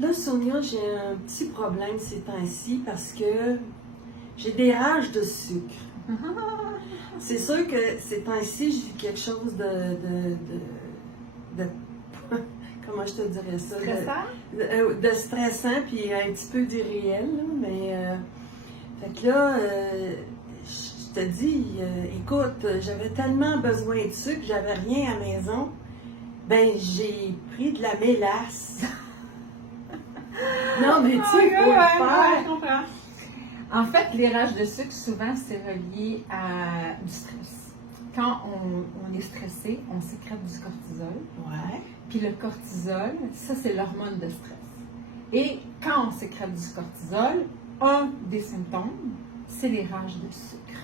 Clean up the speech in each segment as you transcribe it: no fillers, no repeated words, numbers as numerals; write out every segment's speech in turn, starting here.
Là, Sonia, j'ai un petit problème ces temps-ci parce que j'ai des rages de sucre. C'est sûr que ces temps-ci, j'ai quelque chose de comment je te dirais ça? Stressant? De stressant, puis un petit peu d'irréel, là, mais fait que là, je te dis, écoute, j'avais tellement besoin de sucre, j'avais rien à la maison, ben j'ai pris de la mélasse. Non, mais tu sais, faut le faire. Je comprends. En fait, les rages de sucre, souvent, c'est relié à du stress. Quand on est stressé, on sécrète du cortisol. Ouais. Puis le cortisol, ça, c'est l'hormone de stress. Et quand on sécrète du cortisol, un des symptômes, c'est les rages de sucre.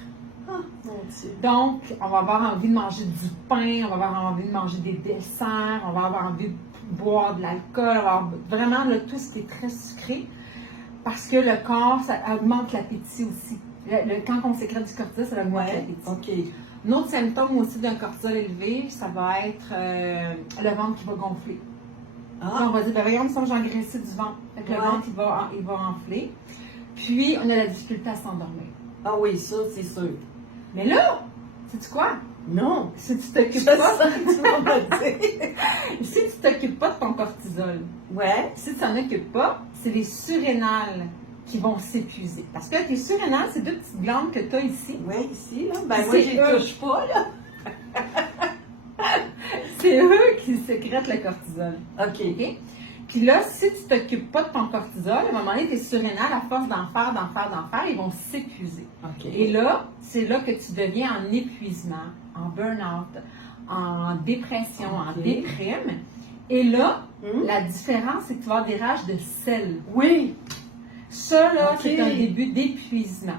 Ah, mon Dieu. Donc, on va avoir envie de manger du pain, on va avoir envie de manger des desserts, on va avoir envie de boire de l'alcool, on va avoir vraiment là, tout ce qui est très sucré. Parce que le corps, ça augmente l'appétit aussi. Quand on sécrète du cortisol, ça augmente l'appétit. OK. Un autre symptôme aussi d'un cortisol élevé, ça va être le ventre qui va gonfler. Ah. Là, on va dire, ben voyons, ça j'ai engraissé du ventre. Fait que le ventre, il va enfler. Puis, on a la difficulté à s'endormir. Ah oui, ça, c'est sûr. Mais là, sais-tu quoi? Non. Si tu t'occupes Je pas, sens que tu vas me le dire. si tu t'occupes pas de ton cortisol, Ouais. si tu t'en occupes pas, c'est les surrénales qui vont s'épuiser. Parce que tes surrénales, c'est deux petites glandes que tu as ici. Oui, ici, là. Ben, moi, C'est je les eux. touche pas, là. C'est eux qui sécrètent le cortisol. OK. OK? Puis là, si tu t'occupes pas de ton cortisol, à un moment donné, tes surrénales, à force d'en faire, ils vont s'épuiser. OK. Et là, c'est là que tu deviens en épuisement, en burn-out, en dépression, en déprime. Et là, la différence, c'est que tu vas avoir des rages de sel. Oui. Ça, là, c'est un début d'épuisement.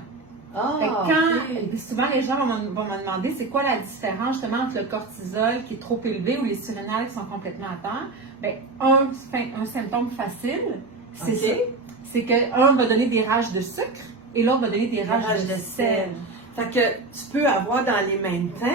Ah, Fait que quand, souvent les gens vont me demander c'est quoi la différence justement entre le cortisol qui est trop élevé ou les surrénales qui sont complètement à terre. Bien, un symptôme facile, c'est ça. C'est qu'un va donner des rages de sucre et l'autre va donner des rages de sel. Fait que tu peux avoir dans les mêmes temps.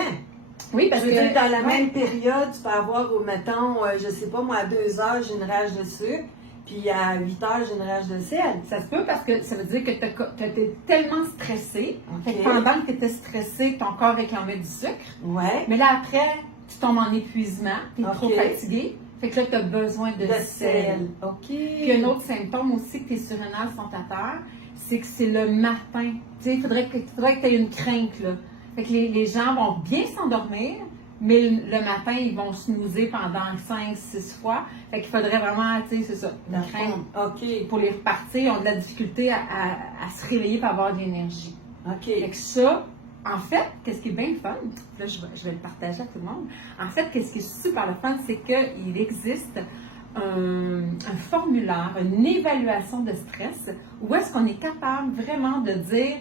Oui, parce Je veux que dire, dans la même période, tu peux avoir, mettons, je sais pas moi, à 2 heures, j'ai une rage de sucre. Puis à 8 heures, j'ai une rage de sel. Ça se peut parce que ça veut dire que tu étais tellement stressé. Okay. Fait que pendant que tu étais stressé, ton corps réclamait du sucre. Ouais. Mais là, après, tu tombes en épuisement, tu es trop fatigué. Fait que là, tu as besoin de sel. OK. Puis un autre symptôme aussi que tes surrénales sont à terre, c'est que c'est le matin. Tu sais, il faudrait que tu aies une crainte, là. Fait que les gens vont bien s'endormir, mais le matin, ils vont snoozer pendant 5-6 fois. Fait qu'il faudrait vraiment, tu sais, c'est ça, une crainte. OK. Pour les repartir, ils ont de la difficulté à se réveiller pour avoir de l'énergie. OK. Fait que ça, en fait, qu'est-ce qui est bien fun, là je vais le partager à tout le monde. En fait, qu'est-ce qui est super le fun, c'est qu'il existe un formulaire, une évaluation de stress, où est-ce qu'on est capable vraiment de dire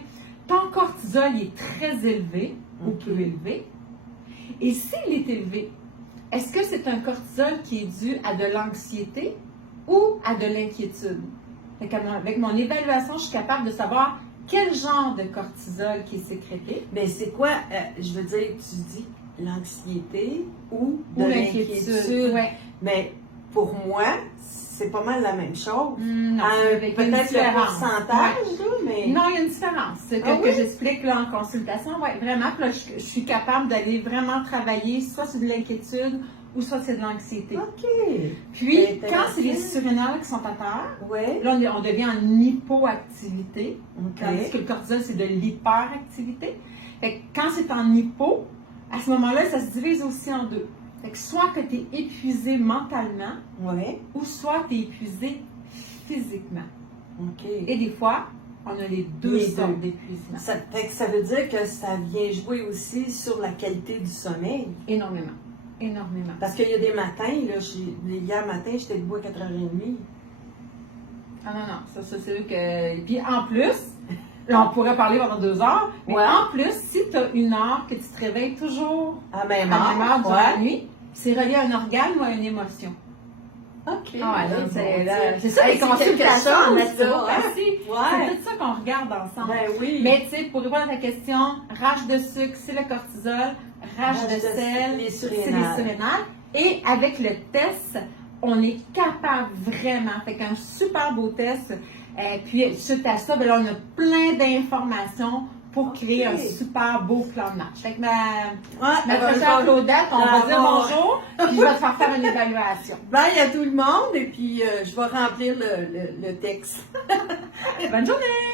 ton cortisol est très élevé ou peu élevé. Et s'il est élevé, est-ce que c'est un cortisol qui est dû à de l'anxiété ou à de l'inquiétude? Avec mon évaluation, je suis capable de savoir quel genre de cortisol qui est sécrété. Mais c'est quoi, je veux dire, tu dis l'anxiété ou de l'inquiétude. Ouais. Mais pour moi, c'est pas mal la même chose. Non, avec peut-être une le différence. pourcentage, là, mais... Non, il y a une différence. C'est que j'explique là en consultation. Ouais, vraiment, là, je suis capable d'aller vraiment travailler soit sur de l'inquiétude ou soit c'est de l'anxiété. OK. Puis, quand c'est les surrénales qui sont à terre, là, on devient en hypoactivité. Tandis que le cortisol, c'est de l'hyperactivité. Fait que quand c'est en hypo, à ce moment-là, ça se divise aussi en deux. Fait que soit que tu es épuisé mentalement, ou soit tu es épuisé physiquement. OK. Et des fois, on a les deux sortes d'épuisement. Ça veut dire que ça vient jouer aussi sur la qualité du sommeil. Énormément. Énormément. Parce qu'il y a des matins, là, hier matin, j'étais debout à 4h30. Ah non, ça c'est eux que... Puis en plus, là, on pourrait parler pendant 2 heures, mais en plus, si tu as 1 heure que tu te réveilles toujours à même heure durant la nuit, c'est relié à un organe ou à une émotion. OK. Ah ouais, c'est ça, les consultations, c'est pas facile. C'est tout ça qu'on regarde ensemble. Ben oui. Mais tu sais, pour répondre à ta question, rage de sucre, c'est le cortisol, rage de sel, les c'est les surrénales. Et avec le test, on est capable vraiment. Fait qu'un super beau test. Puis, suite à ça, ben là, on a plein d'informations pour créer un super beau plan de match. Fait que ma chère Claudette, on va dire bonjour, puis je vais te faire faire une évaluation. Bye à tout le monde, et puis je vais remplir le texte. Bonne journée!